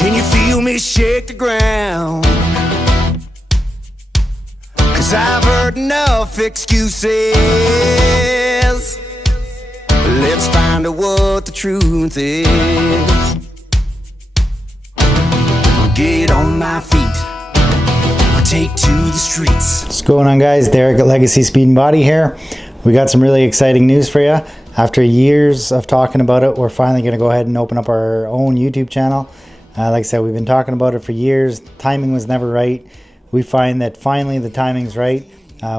Can you feel me shake the ground? 'Cause I've heard enough excuses. Let's find out what the truth is. I'll get on my feet, I'll take to the streets. What's going on, guys? Derek at Legacy Speed and Body here. We got some really exciting news for you. After years of talking about it, we're finally going to go ahead and open up our own YouTube channel. Like I said, we've been talking about it for years. Timing was never right. We find that finally the timing's right.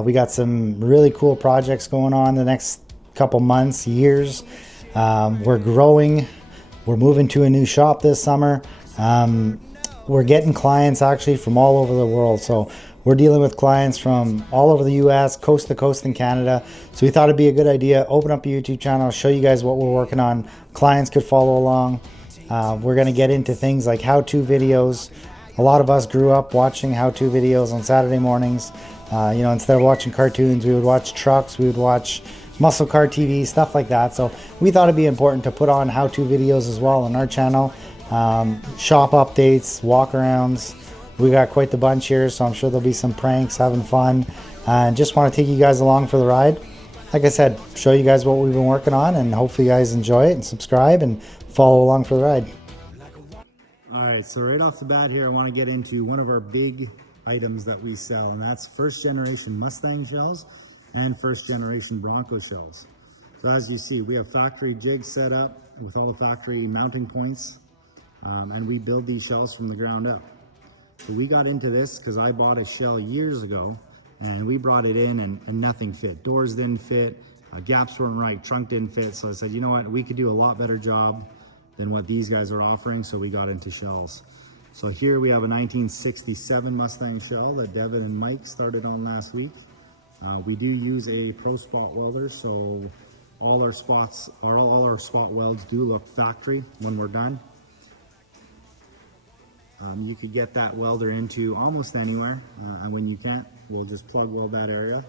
We got some really cool projects going on the next couple months, years. We're growing. We're moving to a new shop this summer. We're getting clients actually from all over the world. So we're dealing with clients from all over the US, coast to coast in Canada. So we thought it'd be a good idea, open up a YouTube channel, show you guys what we're working on. Clients could follow along. We're gonna get into things like how-to videos. A lot of us grew up watching how-to videos on Saturday mornings. Instead of watching cartoons, we would watch trucks, we would watch muscle car TV, stuff like that. So we thought it'd be important to put on how-to videos as well on our channel. Shop updates, walk-arounds. We got quite the bunch here, so I'm sure there'll be some pranks, having fun. And just want to take you guys along for the ride. Like I said, show you guys what we've been working on, and hopefully you guys enjoy it and subscribe and follow along for the ride. All right, so right off the bat here, I want to get into one of our big items that we sell, and that's first generation Mustang shells and first generation Bronco shells. So as you see, we have factory jigs set up with all the factory mounting points, and we build these shells from the ground up. So we got into this because I bought a shell years ago, and we brought it in and nothing fit. Doors didn't fit, gaps weren't right, trunk didn't fit. So I said, you know what, we could do a lot better job than what these guys are offering, so we got into shells. So here we have a 1967 Mustang shell that Devin and Mike started on last week. We do use a pro spot welder, so all our spots, or all our spot welds do look factory when we're done. You could get that welder into almost anywhere, and when you can't, we'll just plug weld that area.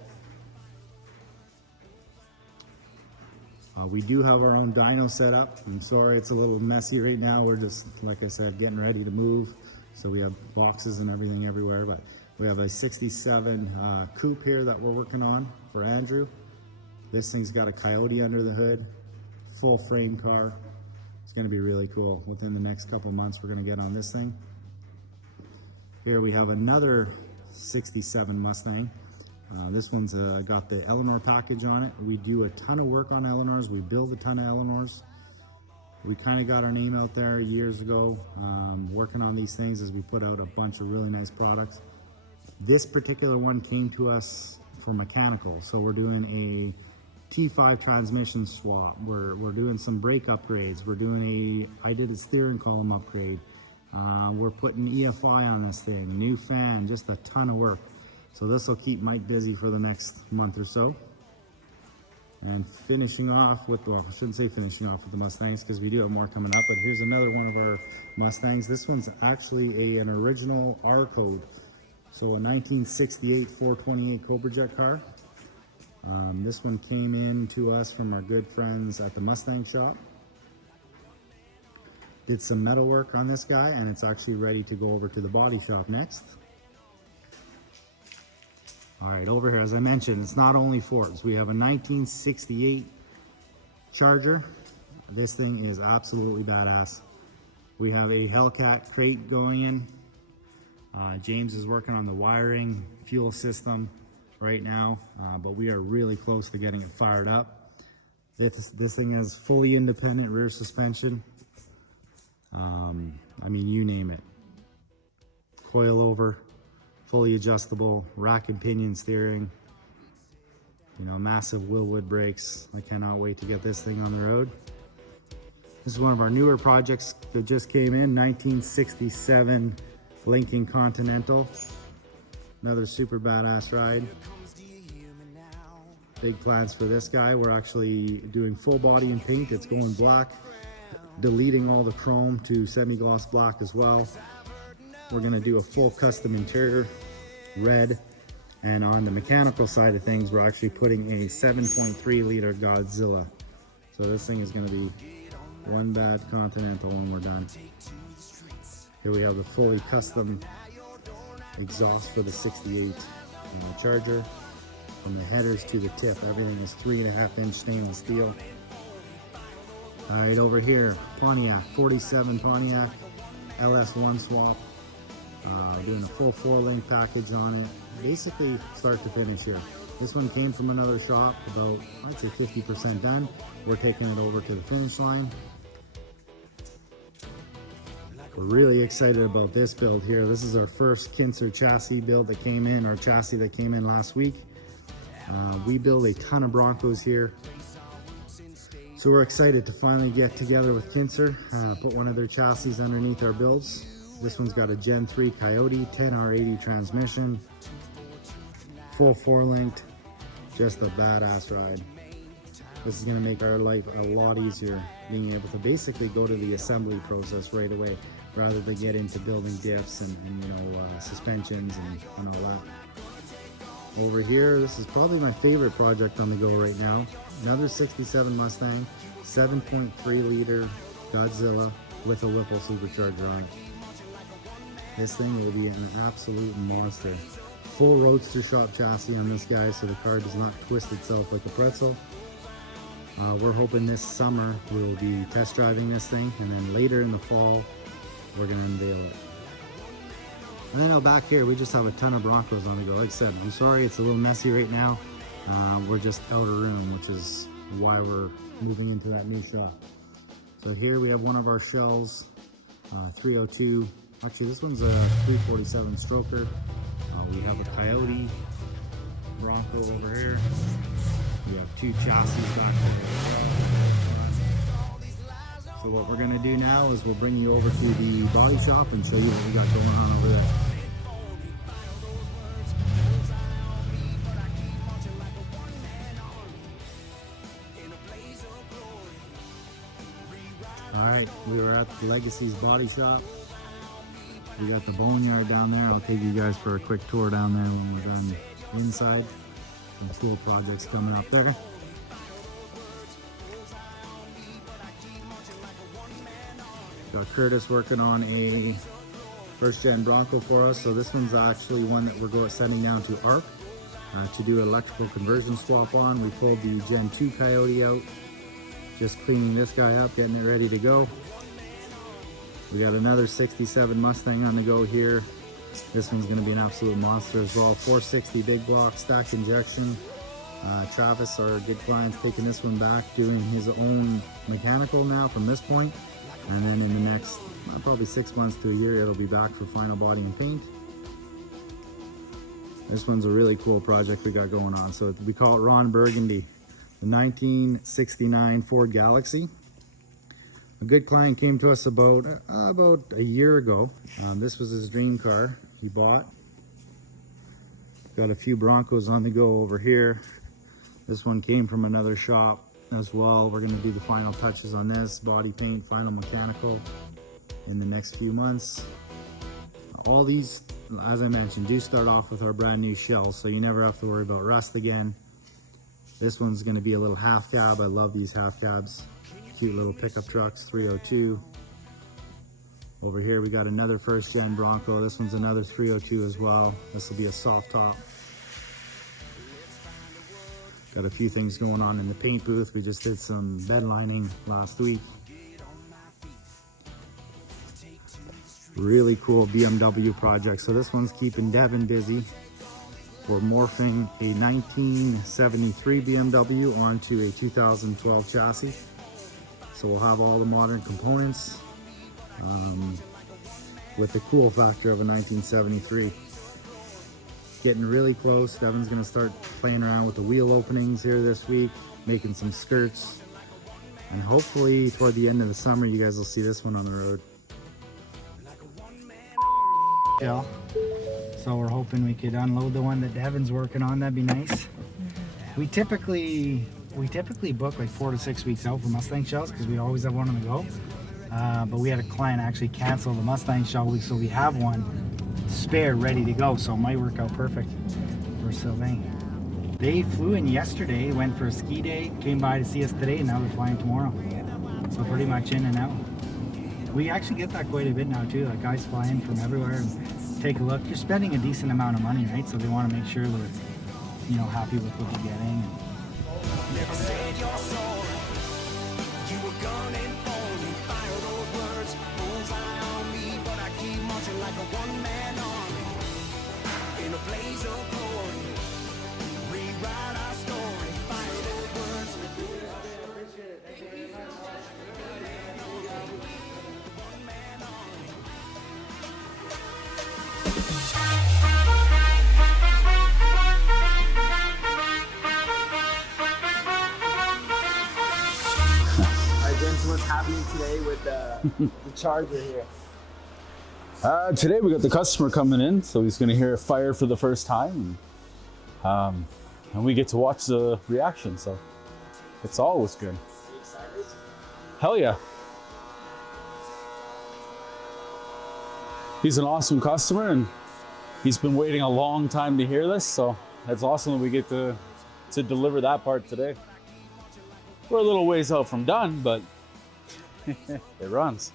We do have our own dyno set up. I'm sorry it's a little messy right now. We're just, like I said, getting ready to move. So we have boxes and everything everywhere, but we have a 67 coupe here that we're working on for Andrew. This thing's got a Coyote under the hood, full frame car. It's gonna be really cool. Within the next couple months, we're gonna get on this thing. Here we have another 67 Mustang. This one's got the Eleanor package on it. We do a ton of work on Eleanors. We build a ton of Eleanors. We kind of got our name out there years ago, working on these things as we put out a bunch of really nice products. This particular one came to us for mechanical. So we're doing a T5 transmission swap. We're doing some brake upgrades. I did a steering column upgrade. We're putting EFI on this thing, new fan, just a ton of work. So this will keep Mike busy for the next month or so. And finishing off with, well, I shouldn't say finishing off with the Mustangs because we do have more coming up, but here's another one of our Mustangs. This one's actually an original R code. So a 1968 428 Cobra Jet car. This one came in to us from our good friends at the Mustang shop. Did some metal work on this guy, and it's actually ready to go over to the body shop next. All right, over here, as I mentioned, it's not only Fords. We have a 1968 Charger. This thing is absolutely badass. We have a Hellcat crate going in. James is working on the wiring, fuel system right now, but we are really close to getting it fired up. This thing has fully independent rear suspension. I mean, you name it. Coil over, fully adjustable, rack and pinion steering, massive Willwood brakes. I cannot wait to get this thing on the road. This is one of our newer projects that just came in, 1967 Lincoln Continental. Another super badass ride. Big plans for this guy. We're actually doing full body and paint. It's going black, deleting all the chrome to semi-gloss black as well. We're gonna do a full custom interior, red, and on the mechanical side of things, we're actually putting a 7.3 liter Godzilla. So this thing is gonna be one bad Continental when we're done. Here we have the fully custom exhaust for the 68 Charger. From the headers to the tip, everything is 3.5-inch stainless steel. All right, over here, Pontiac, 47 Pontiac, LS1 swap. Doing a full 4-link package on it. Basically, start to finish here. This one came from another shop, about, I'd say 50% done. We're taking it over to the finish line. We're really excited about this build here. This is our first Kinser chassis build that came in, our chassis that came in last week. We build a ton of Broncos here. So we're excited to finally get together with Kinser, put one of their chassis underneath our builds. This one's got a Gen 3 Coyote, 10R80 transmission, full 4-linked, just a badass ride. This is gonna make our life a lot easier, being able to basically go to the assembly process right away, rather than get into building diffs and suspensions and all that. Over here, this is probably my favorite project on the go right now. Another 67 Mustang, 7.3 liter Godzilla with a Whipple supercharger on it. This thing will be an absolute monster. Full roadster shop chassis on this guy, so the car does not twist itself like a pretzel. We're hoping this summer we'll be test driving this thing, and then later in the fall we're gonna unveil it. And then out back here we just have a ton of Broncos on the go. Like I said, I'm sorry it's a little messy right now. We're just out of room, which is why we're moving into that new shop. So here we have one of our shells, 302. Actually, this one's a 347 stroker. We have a Coyote Bronco over here. We have two chassis back there. So what we're gonna do now is we'll bring you over to the body shop and show you what we got going on over there. All right, we were at the Legacy's body shop. We got the boneyard down there. I'll take you guys for a quick tour down there when we're done inside. Some cool projects coming up there. Got Curtis working on a first-gen Bronco for us. So this one's actually one that we're sending down to ARC to do electrical conversion swap on. We pulled the Gen 2 Coyote out. Just cleaning this guy up, getting it ready to go. We got another 67 Mustang on the go here. This one's gonna be an absolute monster as well. 460 big block, stacked injection. Travis, our good client, taking this one back, doing his own mechanical now from this point. And then in the next, probably 6 months to a year, it'll be back for final body and paint. This one's a really cool project we got going on. So we call it Ron Burgundy, the 1969 Ford Galaxy. A good client came to us about a year ago. This was his dream car he bought. Got a few Broncos on the go over here. This one came from another shop as well. We're gonna do the final touches on this, body paint, final mechanical in the next few months. All these, as I mentioned, do start off with our brand new shells, so you never have to worry about rust again. This one's gonna be a little half cab. I love these half cabs. Cute little pickup trucks, 302. Over here we got another first gen Bronco. This one's another 302 as well. This will be a soft top. Got a few things going on in the paint booth. We just did some bed lining last week. Really cool BMW project. So this one's keeping Devin busy. We're morphing a 1973 BMW onto a 2012 chassis. So we'll have all the modern components with the cool factor of a 1973. Getting really close. Devin's gonna start playing around with the wheel openings here this week, making some skirts. And hopefully toward the end of the summer, you guys will see this one on the road. Yeah. So we're hoping we could unload the one that Devin's working on. That'd be nice. We typically book like 4 to 6 weeks out for Mustang shells because we always have one on the go. But we had a client actually cancel the Mustang shell week, so we have one spare ready to go. So it might work out perfect for Sylvain. They flew in yesterday, went for a ski day, came by to see us today, and now they're flying tomorrow. So pretty much in and out. We actually get that quite a bit now too. Like guys fly in from everywhere and take a look. You're spending a decent amount of money, right? So they want to make sure they're, you know, happy with what they're getting. Never said your soul. You were gone and only fire those words. Bullseye on me, but I keep marching like a one-man army. In a blaze of glory, rewrite our story. Fire those words. Vince, what's happening today with the charger here? Today we got the customer coming in, so he's going to hear a fire for the first time, and we get to watch the reaction. So it's always good. Are you excited? Hell yeah! He's an awesome customer, and he's been waiting a long time to hear this. So that's awesome that we get to deliver that part today. We're a little ways out from done, but it runs.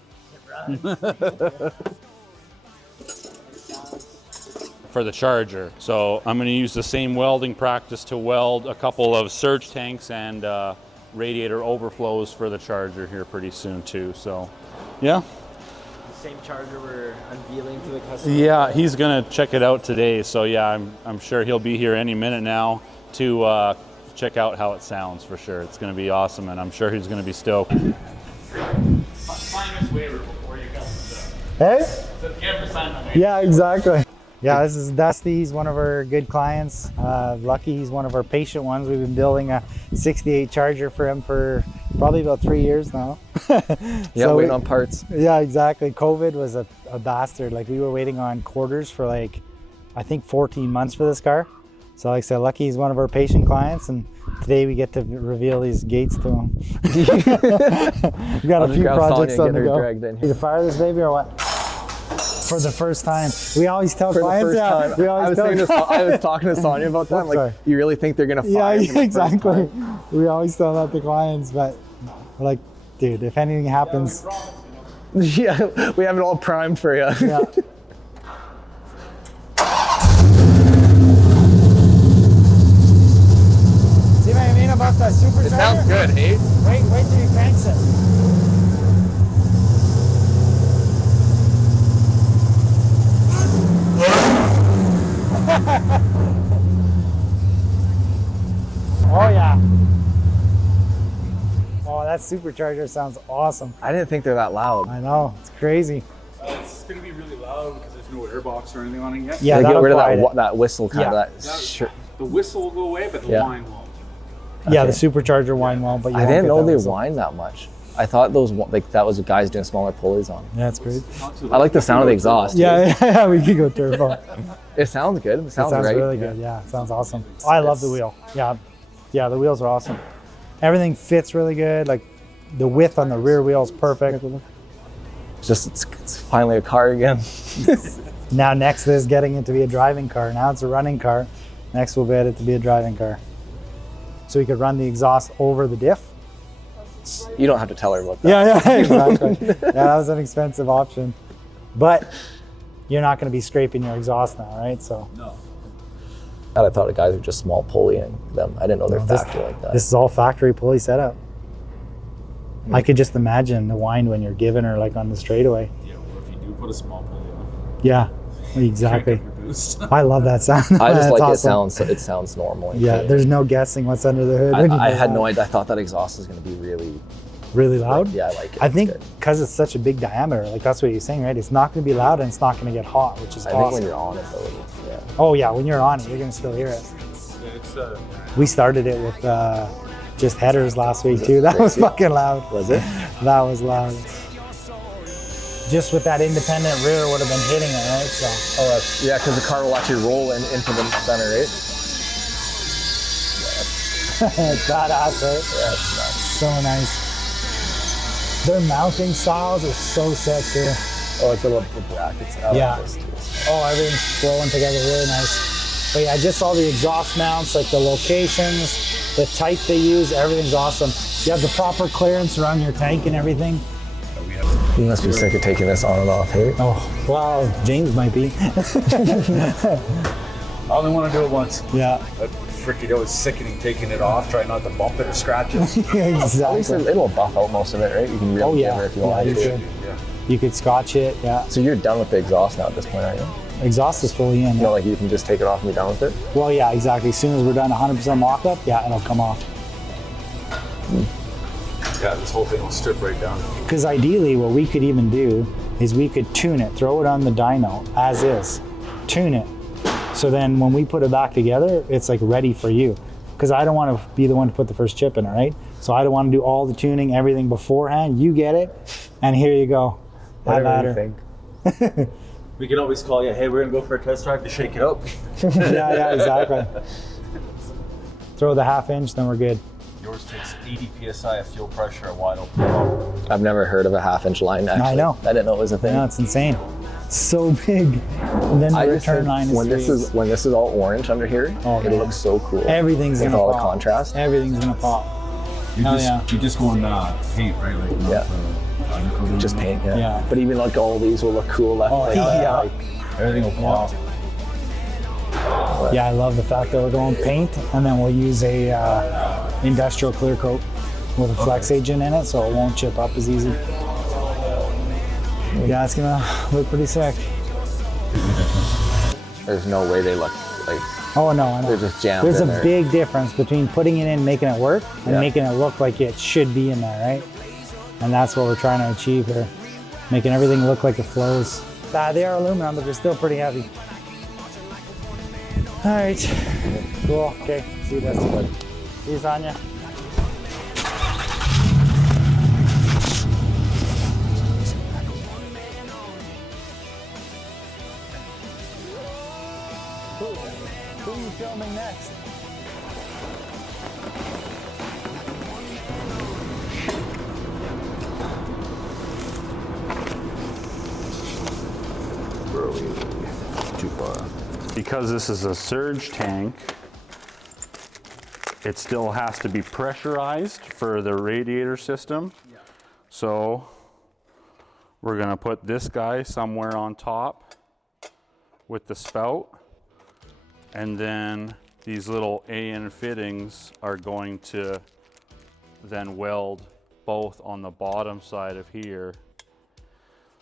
For the charger. So I'm going to use the same welding practice to weld a couple of surge tanks and radiator overflows for the charger here pretty soon too. So yeah. The same charger we're unveiling to the customer? Yeah, he's going to check it out today. So yeah, I'm sure he'll be here any minute now to check out how it sounds for sure. It's going to be awesome, and I'm sure he's going to be stoked. Sign this waiver before you go. Hey? So give him sign the waiver. Yeah, exactly. Yeah, this is Dusty. He's one of our good clients. Lucky, he's one of our patient ones. We've been building a 68 charger for him for probably about 3 years now. Yeah, waiting on parts. Yeah, exactly. COVID was a bastard. Like we were waiting on quarters for like, I think 14 months for this car. So like I said, Lucky is one of our patient clients, and today we get to reveal these gates to him. We got a few projects on the go. You fire this baby or what? For the first time. We always tell clients that. I was talking to Sonia about that. Like, you really think they're gonna fire? Yeah, exactly. We always tell that to clients, but we're like, dude, if anything happens. Yeah, we have it all primed for you. Yeah. See what I mean about that supercharger? It sounds good, hey? Wait till he cranks it. Oh yeah. Oh, that supercharger sounds awesome. I didn't think they're that loud. I know, it's crazy. It's going to be really loud because there's no airbox or anything on it yet. Yeah, They get that'll rid of quiet that it. that whistle kind Yeah. of that. The whistle will go away, but the Yeah. whine won't. Yeah, the supercharger whine won't, but you I won't didn't get know that they whistle. whined that much. I thought those like that was guys doing smaller pulleys on. Yeah, it's great. I like the sound of the exhaust. dude. Yeah, we could go turbo. It sounds good. It sounds, It sounds great. really good. Yeah, it sounds awesome. I love the wheel. Yeah, the wheels are awesome. Everything fits really good. Like the width on the rear wheel is perfect. It's finally a car again. Now next is getting it to be a driving car. Now it's a running car. Next we'll get it to be a driving car. So we could run the exhaust over the diff. You don't have to tell her about that. Yeah, exactly. Yeah, that was an expensive option. But you're not going to be scraping your exhaust now, right? So No. I thought the guys were just small pulleying them. I didn't know they're factory like that. this is all factory pulley setup. I could just imagine the whine when you're giving her like on the straightaway. Yeah, or if you do put a small pulley on, Yeah, exactly. crank up your boost. I love that sound. I just That's like awesome. it sounds normal. and Yeah, clean. there's no guessing what's under the hood. when you I do had that. no idea. I thought that exhaust was going to be really Really loud? Yeah, I like it. I It's think good. because it's such a big diameter, like that's what you're saying, right? It's not going to be loud and it's not going to get hot, which is I think awesome. when you're on it though, yeah. Oh yeah, when you're on it, you're going to still hear it. We started it with just headers last week too. That was fucking loud. Was it? That was loud. Just with that independent rear would have been hitting it, right? So. Oh, yeah, because the car will actually roll into the center, right? It's badass, right? Yeah, it's nuts. So nice. Their mounting styles are so sick too. Oh, it's a little the brackets. I Yeah. like this too. Oh, everything's flowing together really nice. But yeah, just all the exhaust mounts, like the locations, the type they use, everything's awesome. You have the proper clearance around your tank and everything. We have You must be sick of taking this on and off, hey? Oh, well, James might be. I only want to do it once. Yeah. Freaking, it was sickening taking it off. Try not to bump it or scratch it. At least it'll buff out most of it, right? You can really give it if you want you to. could. You could scotch it, yeah. So you're done with the exhaust now at this point, aren't you? Exhaust is fully in. You know, like you can just take it off and be done with it? Well, yeah, exactly. As soon as we're done 100% mock-up, yeah, it'll come off. Yeah, this whole thing will strip right down. Because ideally, what we could even do is we could tune it, throw it on the dyno as is, tune it. So then when we put it back together, it's like ready for you. Because I don't want to be the one to put the first chip in, all right? So I don't want to do all the tuning, everything beforehand. You get it, and here you go. Whatever you think. We can always call you, hey, we're going to go for a test drive to shake it up. Yeah, exactly. Throw the 1/2 inch, then we're good. Yours takes 80 PSI of fuel pressure at wide open pump. I've never heard of a 1/2 inch line, actually. I know. I didn't know it was a thing. Yeah, it's insane. So big. And then the I just return think line is when this is all orange under here, Oh, it man. looks so cool. Everything's with gonna all pop. the contrast. Everything's gonna pop. Hell yeah. You just go on paint, right? Like, Yeah. undercoating. Just paint, yeah. Yeah. But even like all these will look cool left. Oh, like, yeah. like, Everything will pop. Yeah, I love the fact that we're going paint, and then we'll use a industrial clear coat with a flex agent in it, so it won't chip up as easy. Yeah, it's gonna look pretty sick. there's no way they look like Oh no, I know. they're just jammed There's in a there. big difference between putting it in, making it work, and Yeah. making it look like it should be in there, right? And that's what we're trying to achieve here. Making everything look like it flows. They are aluminum, but they're still pretty heavy. All right, cool, okay, see you guys. See you, Sonia. Who are you filming next? Too far. Because this is a surge tank, it still has to be pressurized for the radiator system. So we're gonna put this guy somewhere on top with the spout, and then these little AN fittings are going to then weld both on the bottom side of here.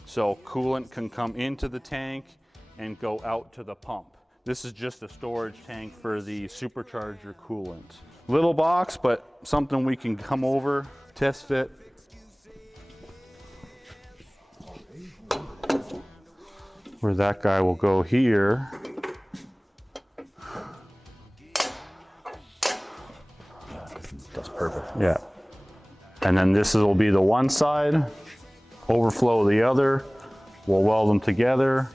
So coolant can come into the tank and go out to the pump. This is just a storage tank for the supercharger coolant. Little box, but something we can come over, test fit. Where that guy will go here. That's perfect. Yeah. And then this will be the one side, overflow the other. We'll weld them together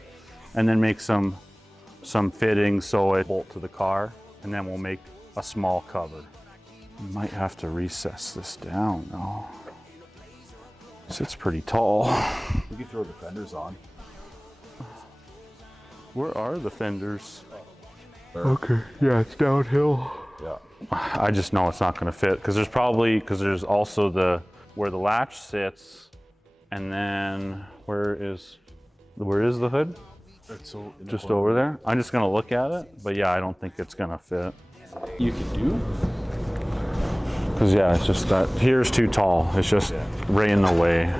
and then make some fittings so it bolt to the car, and then we'll make a small cover. We might have to recess this down though. It's pretty tall. We can throw the fenders on. Where are the fenders? Okay, yeah, it's downhill. Yeah. I just know it's not gonna fit because there's also where the latch sits, and then where is the hood? It's so in the Just corner. over there. I'm just gonna look at it, but yeah, I don't think it's gonna fit. You could do? Cause yeah, it's just that here's too tall. It's just right in the way.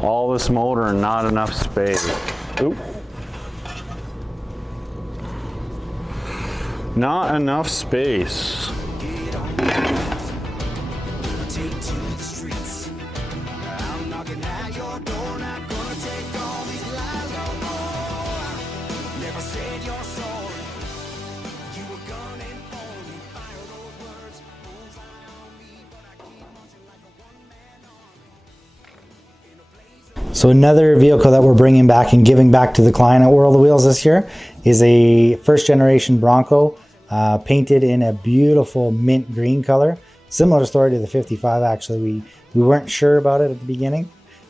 All this motor and not enough space. Oop. Not enough space. Take to the streets. I'm knocking at your door, not gonna take all these lies no more. Never said you're sorry. You were gunning for me, fire those words, bullseye on me, but I keep marching like a one-man army. So another vehicle that we're bringing back and giving back to the client at World of Wheels this year is a first generation Bronco, painted in a beautiful mint green color. Similar story to the 55 actually. We weren't sure about it at the beginning,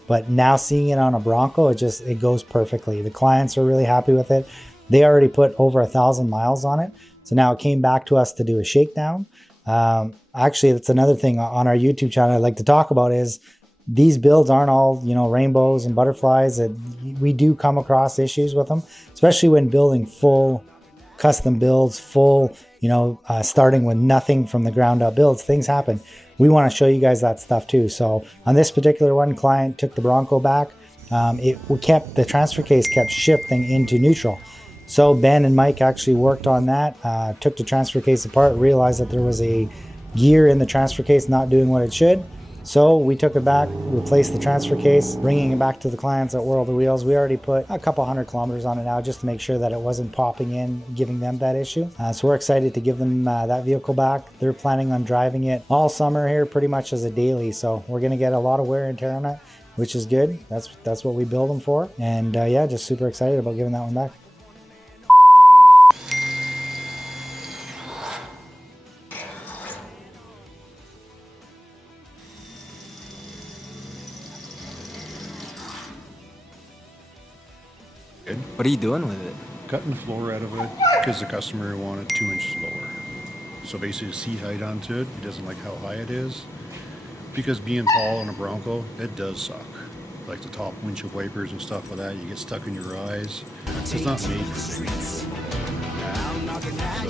but now seeing it on a Bronco, it goes perfectly. The clients are really happy with it. They already put over 1,000 miles on it. So now it came back to us to do a shakedown. Actually, that's another thing on our YouTube channel I'd like to talk about is these builds aren't all, you know, rainbows and butterflies. We do come across issues with them, especially when building full custom builds, full, you know, starting with nothing from the ground up builds. Things happen. We want to show you guys that stuff too. So on this particular one, client took the Bronco back. The transfer case kept shifting into neutral. So Ben and Mike actually worked on that, took the transfer case apart, realized that there was a gear in the transfer case not doing what it should. So we took it back, replaced the transfer case, bringing it back to the clients at World of Wheels. We already put a couple 100 kilometers on it now just to make sure that it wasn't popping in, giving them that issue. So we're excited to give them that vehicle back. They're planning on driving it all summer here pretty much as a daily. So we're going to get a lot of wear and tear on it, which is good. That's what we build them for. And yeah, just super excited about giving that one back. What are you doing with it? Cutting the floor out of it because the customer wanted 2 inches lower. So basically the seat height onto it, he doesn't like how high it is. Because being tall on a Bronco, it does suck. Like the top windshield wipers and stuff like that, you get stuck in your eyes. It's not made for streets. So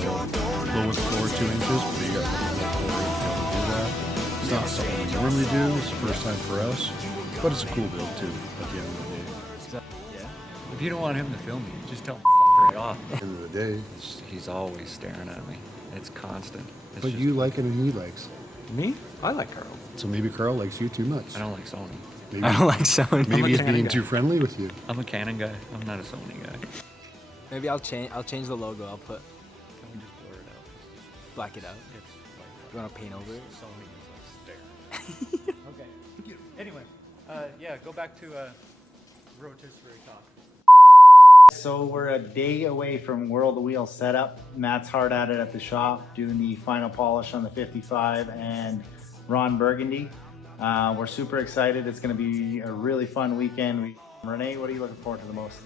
lowest floor 2 inches, but you got to put the floor to be able to do that. It's not something we normally do, it's the first time for us. But it's a cool build too, at the end of the day. If you don't want him to film you, just tell him to f right off. At the end of the day. He's always staring at me. It's constant. It's But just, you like it and he likes. me? I like Carl. So maybe Carl likes you too much. I don't like Sony. Maybe, I don't like Sony. maybe he's Canon being guy. too friendly with you. I'm a Canon guy. I'm not a Sony guy. Maybe I'll change the logo. I'll put Can we just blur it out? black it out. It's like You want to paint over it? Sony is like staring. Okay. Anyway, yeah, go back to rotisserie talk. So we're a day away from World of Wheels setup. Matt's hard at it at the shop, doing the final polish on the 55 and Ron Burgundy. We're super excited. It's going to be a really fun weekend. Renee, what are you looking forward to the most?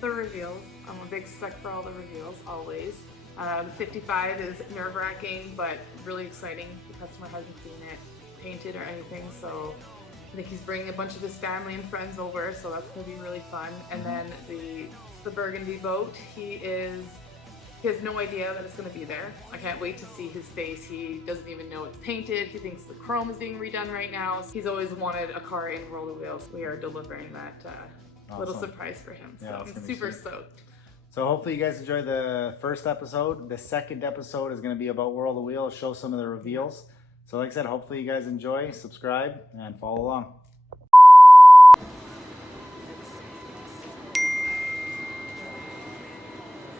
The reveals. I'm a big sucker for all the reveals, always. The 55 is nerve-wracking, but really exciting. The customer hasn't seen it painted or anything, so I think he's bringing a bunch of his family and friends over, so that's going to be really fun. And then the Burgundy boat, he has no idea that it's going to be there. I can't wait to see his face. He doesn't even know it's painted. He thinks the chrome is being redone right now. He's always wanted a car in World of Wheels. We are delivering that little surprise for him. Yeah, So it's I'm gonna be super sweet. stoked. So hopefully you guys enjoyed the first episode. The second episode is going to be about World of Wheels, show some of the reveals. So like I said, hopefully you guys enjoy, subscribe, and follow along.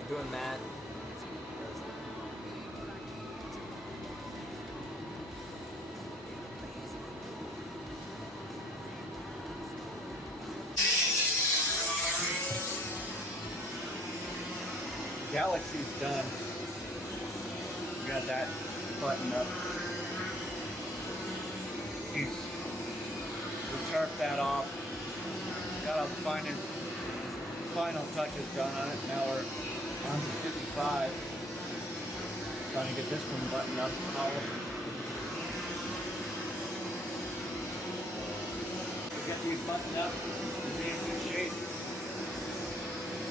You're doing that. Galaxy's done. We got that buttoned up. We sharped that off. Got all the final touches done on it. Now we're on to 55. Trying to get this one buttoned up. We get these buttoned up. We'll be in good shape.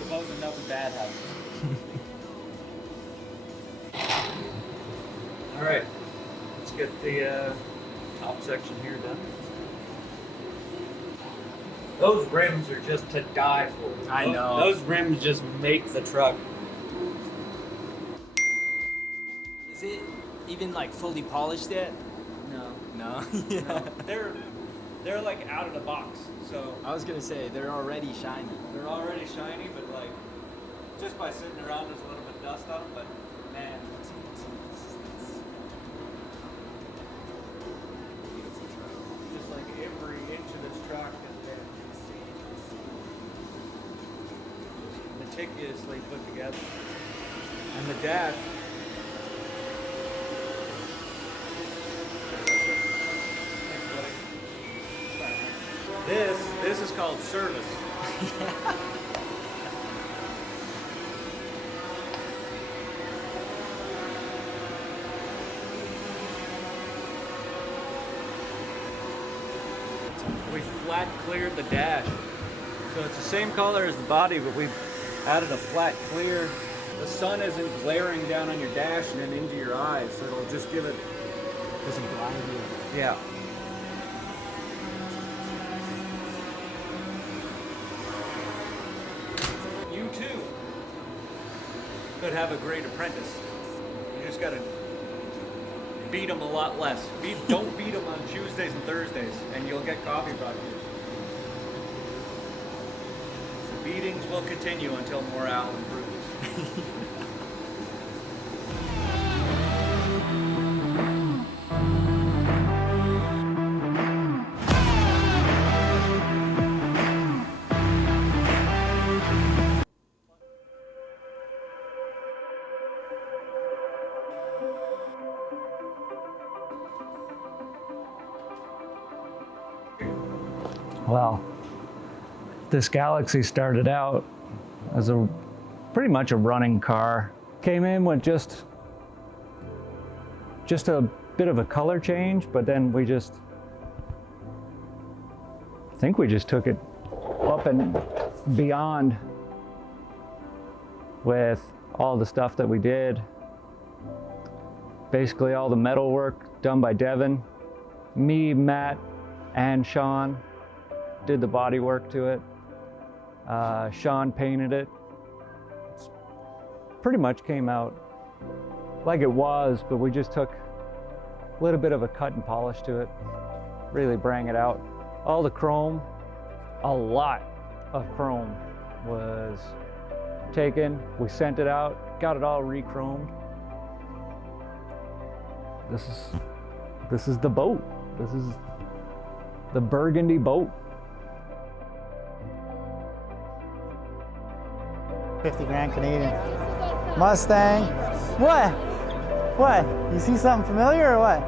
Supposing nothing bad happens. All right, let's get the top section here done. Those rims are just to die for. I know. Those rims just make the truck. Is it even like fully polished yet? No. No. No. They're like out of the box. So I was gonna say they're already shiny. they're already shiny, but like just by sitting around there's a little bit of dust on them, but man. Just like every inch of this truck has been meticulously put together. And the dash. This is called service. We flat cleared the dash. So it's the same color as the body, but we've added a flat clear. The sun isn't glaring down on your dash and then into your eyes, so it'll just give it. Doesn't blind you. Yeah. You too could have a great apprentice. You just gotta beat them a lot less. Don't beat them on Tuesdays and Thursdays, and you'll get coffee brought to you. The beatings will continue until morale improves. Well, this Galaxy started out as pretty much a running car. Came in with just a bit of a color change, but then I think we just took it up and beyond with all the stuff that we did. Basically all the metal work done by Devin. Me, Matt, and Sean did the body work to it. Sean painted it. It's pretty much came out like it was, but we just took a little bit of a cut and polish to it, really bring it out. All the chrome, a lot of chrome was taken. We sent it out, got it all re-chromed. This is the boat. This is the burgundy boat. 50 grand Canadian. Mustang. What? What? You see something familiar or what?